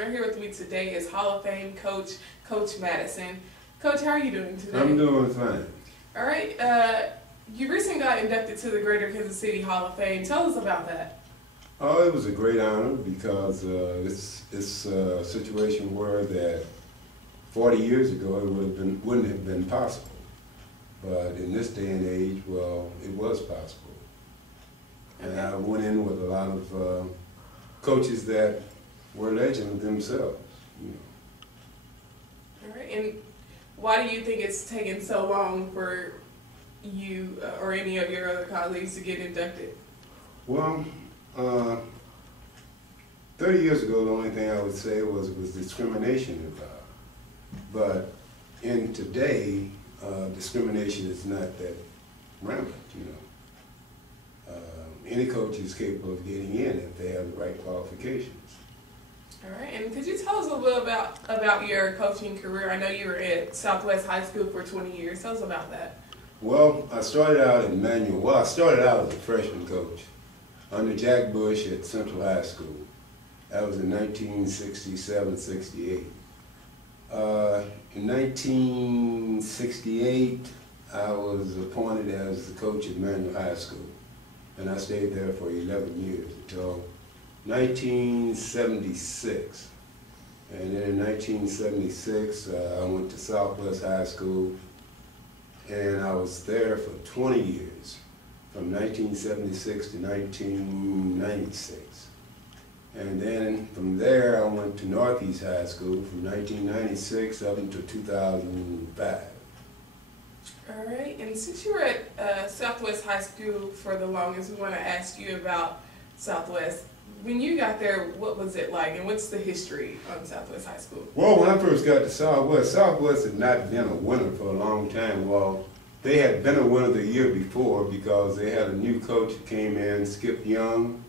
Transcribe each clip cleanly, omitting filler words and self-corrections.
honor. Here with me today is Hall of Fame coach, Coach Madson. Coach, how are you doing today? I'm doing fine. All right. You recently got inducted to the Greater Kansas City Hall of Fame. Tell us about that. Oh, it was a great honor because it's a situation where that 40 years ago it wouldn't have been possible. But in this day and age, well, it was possible. And I went in with a lot of coaches that were legends themselves. You know. All right. And why do you think it's taken so long for you or any of your other colleagues to get inducted? Well, 30 years ago, the only thing I would say was discrimination involved. But in today, discrimination is not that rampant, you know. Any coach is capable of getting in if they have the right qualifications. All right, and could you tell us a little bit about your coaching career? I know you were at Southwest High School for 20 years. Tell us about that. Well, I started out at Manual. Well, I started out as a freshman coach under Jack Bush at Central High School. That was in 1967-68. In 1968, I was appointed as the coach at Manual High School, and I stayed there for 11 years until 1976. And then in 1976, I went to Southwest High School, and I was there for 20 years, from 1976 to 1996. And then from there, I went to Northeast High School from 1996 up until 2005. All right, and since you were at Southwest High School for the longest, we want to ask you about Southwest. When you got there, what was it like, and what's the history on Southwest High School? Well, when I first got to Southwest had not been a winner for a long time. Well, they had been a winner the year before because they had a new coach who came in, Skip Young,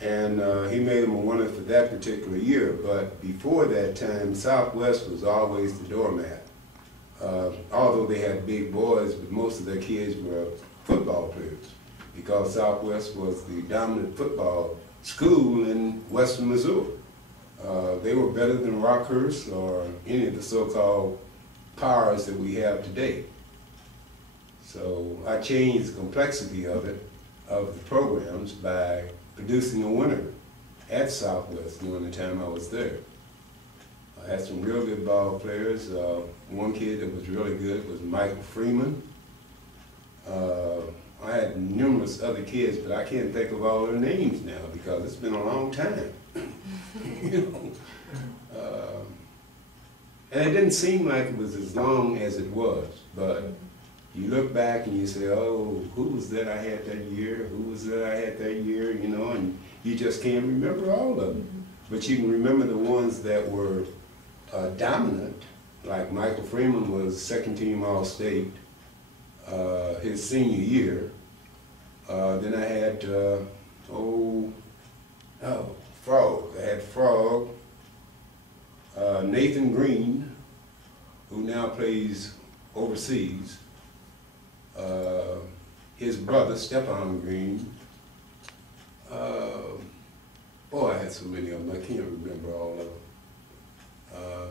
and he made them a winner for that particular year. But before that time, Southwest was always the doormat. Although they had big boys, but most of their kids were football players because Southwest was the dominant football school in western Missouri. They were better than Rockhurst or any of the so-called powers that we have today. So I changed the complexity of the programs by producing a winner at Southwest during the time I was there. I had some real good ball players. One kid that was really good was Michael Freeman. I had numerous other kids, but I can't think of all their names now because it's been a long time. You know? And it didn't seem like it was as long as it was, but you look back and you say, oh, who was that I had that year? Who was that I had that year? You know, and you just can't remember all of them. But you can remember the ones that were dominant, like Michael Freeman was second team All-State his senior year. Then I had, Frog. I had Frog, Nathan Green, who now plays overseas, his brother, Stephon Green. Boy, I had so many of them, I can't remember all of them.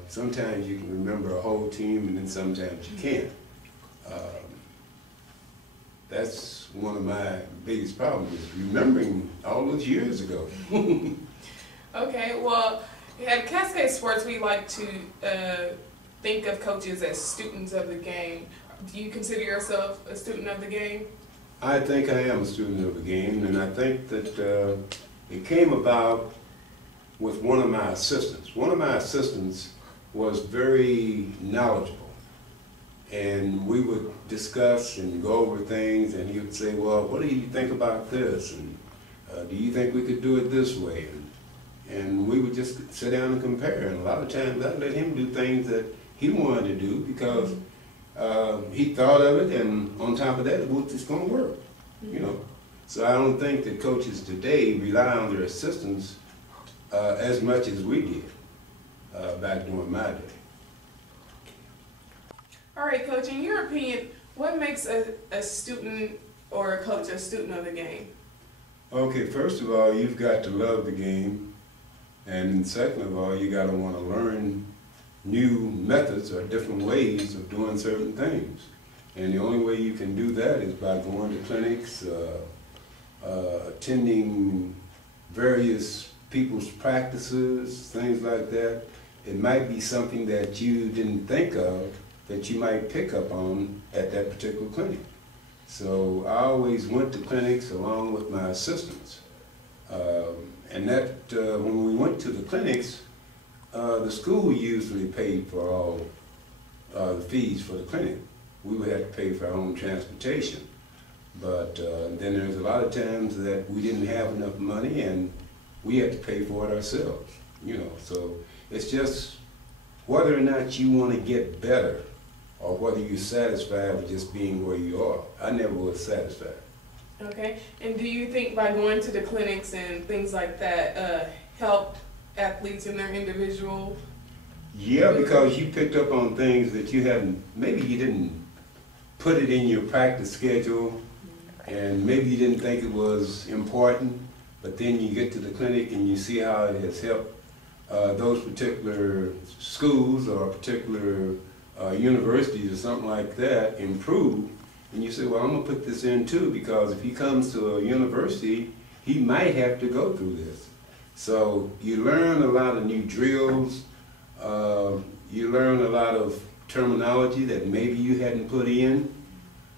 Sometimes you can remember a whole team and then sometimes you can't. That's one of my biggest problems, is remembering all those years ago. Okay, well, at Cascade Sports, we like to think of coaches as students of the game. Do you consider yourself a student of the game? I think I am a student of the game, and I think that it came about with one of my assistants. One of my assistants was very knowledgeable, and we would discuss and go over things, and he would say, well, what do you think about this, and do you think we could do it this way? And we would just sit down and compare, and a lot of times I'd let him do things that he wanted to do because he thought of it, and on top of that, it's going to work, you know. So I don't think that coaches today rely on their assistants as much as we did back during my day. All right, Coach, in your opinion, what makes a student or a coach a student of the game? Okay, first of all, you've got to love the game. And second of all, you got to want to learn new methods or different ways of doing certain things. And the only way you can do that is by going to clinics, attending various people's practices, things like that. It might be something that you didn't think of that you might pick up on at that particular clinic. So I always went to clinics along with my assistants. And that when we went to the clinics, the school usually paid for all the fees for the clinic. We would have to pay for our own transportation. But then there's a lot of times that we didn't have enough money and we had to pay for it ourselves, you know. So it's just whether or not you want to get better or whether you're satisfied with just being where you are. I never was satisfied. Okay, and do you think by going to the clinics and things like that helped athletes in their individual? Yeah, because you picked up on things that you hadn't, maybe you didn't put it in your practice schedule, and maybe you didn't think it was important, but then you get to the clinic and you see how it has helped those particular schools or particular universities or something like that improve. And you say, well, I'm going to put this in too, because if he comes to a university, he might have to go through this. So you learn a lot of new drills, you learn a lot of terminology that maybe you hadn't put in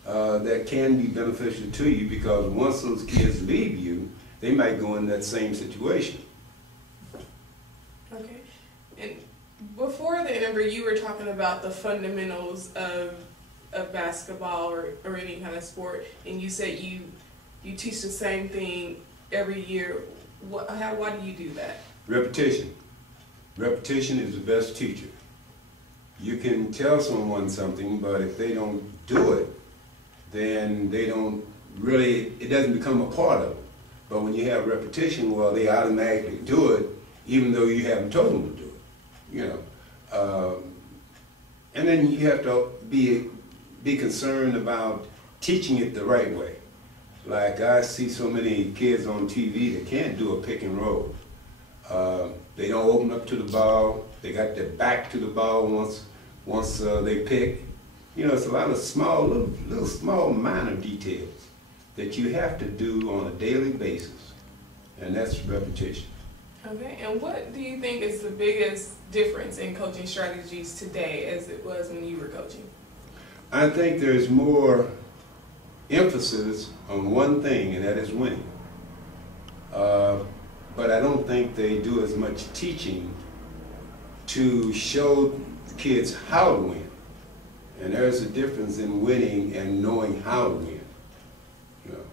that can be beneficial to you, because once those kids leave you, they might go in that same situation. Okay. And before the interview, you were talking about the fundamentals of basketball or any kind of sport, and you said you teach the same thing every year. Why do you do that? Repetition. Repetition is the best teacher. You can tell someone something, but if they don't do it, then they don't really, it doesn't become a part of it. But when you have repetition, well, they automatically do it, even though you haven't told them to do it, you know. And then you have to be concerned about teaching it the right way. Like I see so many kids on TV that can't do a pick and roll. They don't open up to the ball. They got their back to the ball once they pick. You know, it's a lot of small, little small minor details that you have to do on a daily basis, and that's repetition. Okay, and what do you think is the biggest difference in coaching strategies today as it was when you were coaching? I think there's more emphasis on one thing, and that is winning. But I don't think they do as much teaching to show kids how to win. And there's a difference in winning and knowing how to win. You know.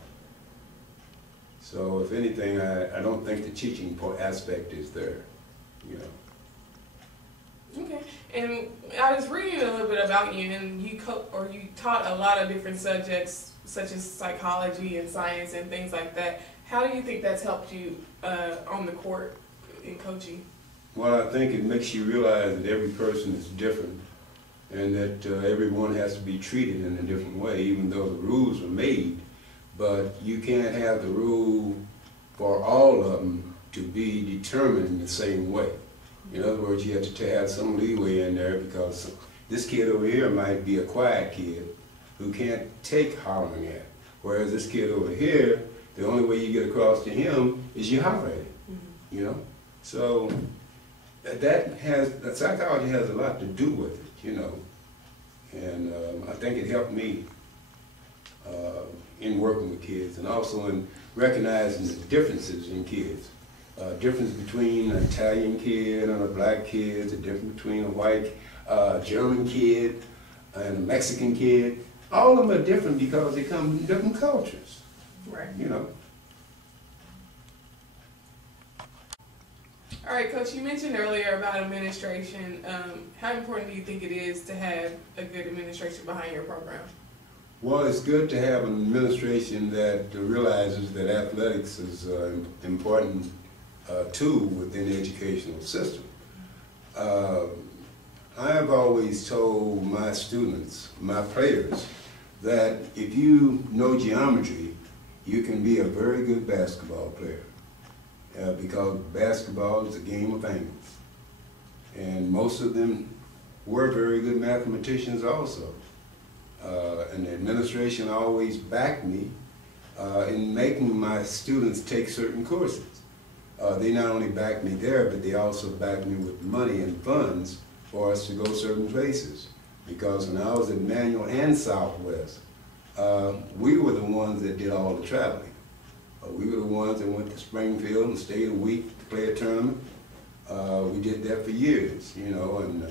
So if anything, I don't think the teaching aspect is there. You know. Okay, and I was reading a little bit about you, and you taught a lot of different subjects, such as psychology and science and things like that. How do you think that's helped you on the court in coaching? Well, I think it makes you realize that every person is different, and that everyone has to be treated in a different way, even though the rules are made. But you can't have the rule for all of them to be determined in the same way. In other words, you have to have some leeway in there, because this kid over here might be a quiet kid who can't take hollering at. Whereas this kid over here, the only way you get across to him is you holler at him, you know? So that psychology has a lot to do with it, you know? And I think it helped me in working with kids, and also in recognizing the differences in kids. Difference between an Italian kid and a black kid, the difference between a white German kid and a Mexican kid. All of them are different because they come from different cultures. Right. You know. All right, Coach, you mentioned earlier about administration. How important do you think it is to have a good administration behind your program? Well, it's good to have an administration that realizes that athletics is an important tool within the educational system. I have always told my students, my players, that if you know geometry, you can be a very good basketball player. because basketball is a game of angles. And most of them were very good mathematicians also. And the administration always backed me in making my students take certain courses. They not only backed me there, but they also backed me with money and funds for us to go certain places. Because when I was at Manual and Southwest, we were the ones that did all the traveling. We were the ones that went to Springfield and stayed a week to play a tournament. We did that for years, you know, and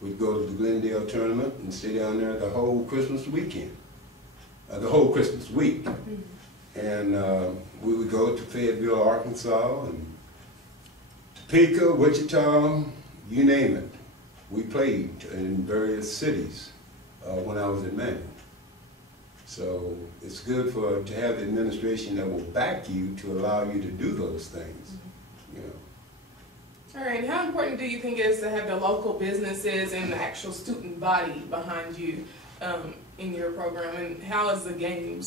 we'd go to the Glendale tournament and stay down there the whole Christmas weekend, the whole Christmas week. And we would go to Fayetteville, Arkansas, and Topeka, Wichita, you name it. We played in various cities when I was at Manual. So it's good to have the administration that will back you to allow you to do those things, you know. All right, how important do you think it is to have the local businesses and the actual student body behind you in your program? And how is the game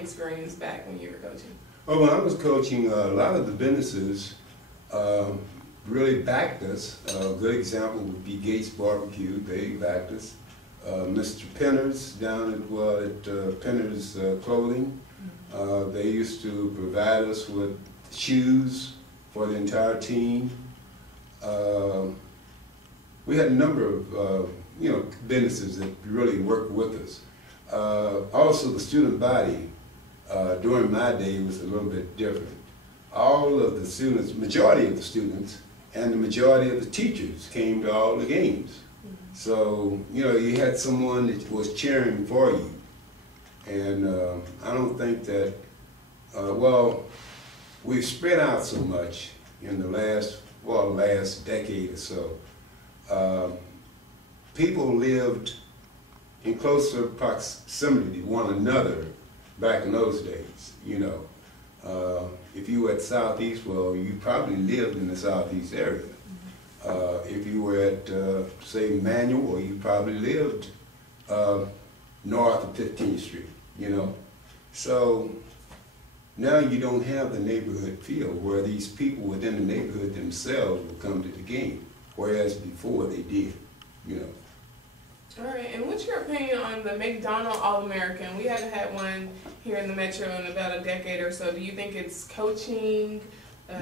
experience back when you were coaching? Well, when I was coaching, a lot of the businesses really backed us. A good example would be Gates Barbecue. They backed us. Mr. Penner's down at Penner's Clothing. They used to provide us with shoes for the entire team. We had a number of you know, businesses that really worked with us. Also, the student body during my day was a little bit different. All of the students, majority of the students, and the majority of the teachers came to all the games. So, you know, you had someone that was cheering for you. And I don't think that, well, we've spread out so much in the last decade or so. People lived in closer proximity to one another back in those days, you know. If you were at Southeast, well, you probably lived in the Southeast area. If you were at, say, Manual, well, you probably lived north of 15th Street, you know. So now you don't have the neighborhood feel where these people within the neighborhood themselves will come to the game, whereas before they did, you know. All right, and what's your opinion on the McDonald All-American? We haven't had one here in the Metro in about a decade or so. Do you think it's coaching?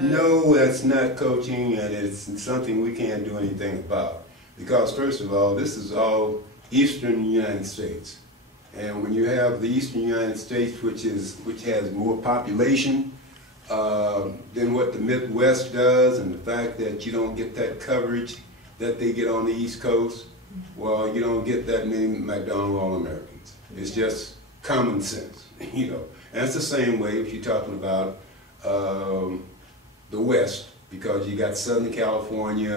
No, that's not coaching, and it's something we can't do anything about. Because first of all, this is all Eastern United States. And when you have the Eastern United States, which has more population than what the Midwest does, and the fact that you don't get that coverage that they get on the East Coast, well, you don't get that many McDonald All-Americans. It's just common sense, you know. And it's the same way if you're talking about the West, because you got Southern California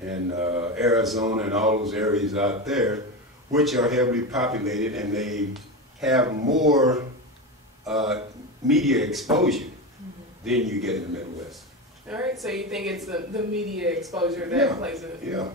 and Arizona and all those areas out there, which are heavily populated, and they have more media exposure than you get in the Midwest. All right, so you think it's the media exposure that plays in it? Yeah,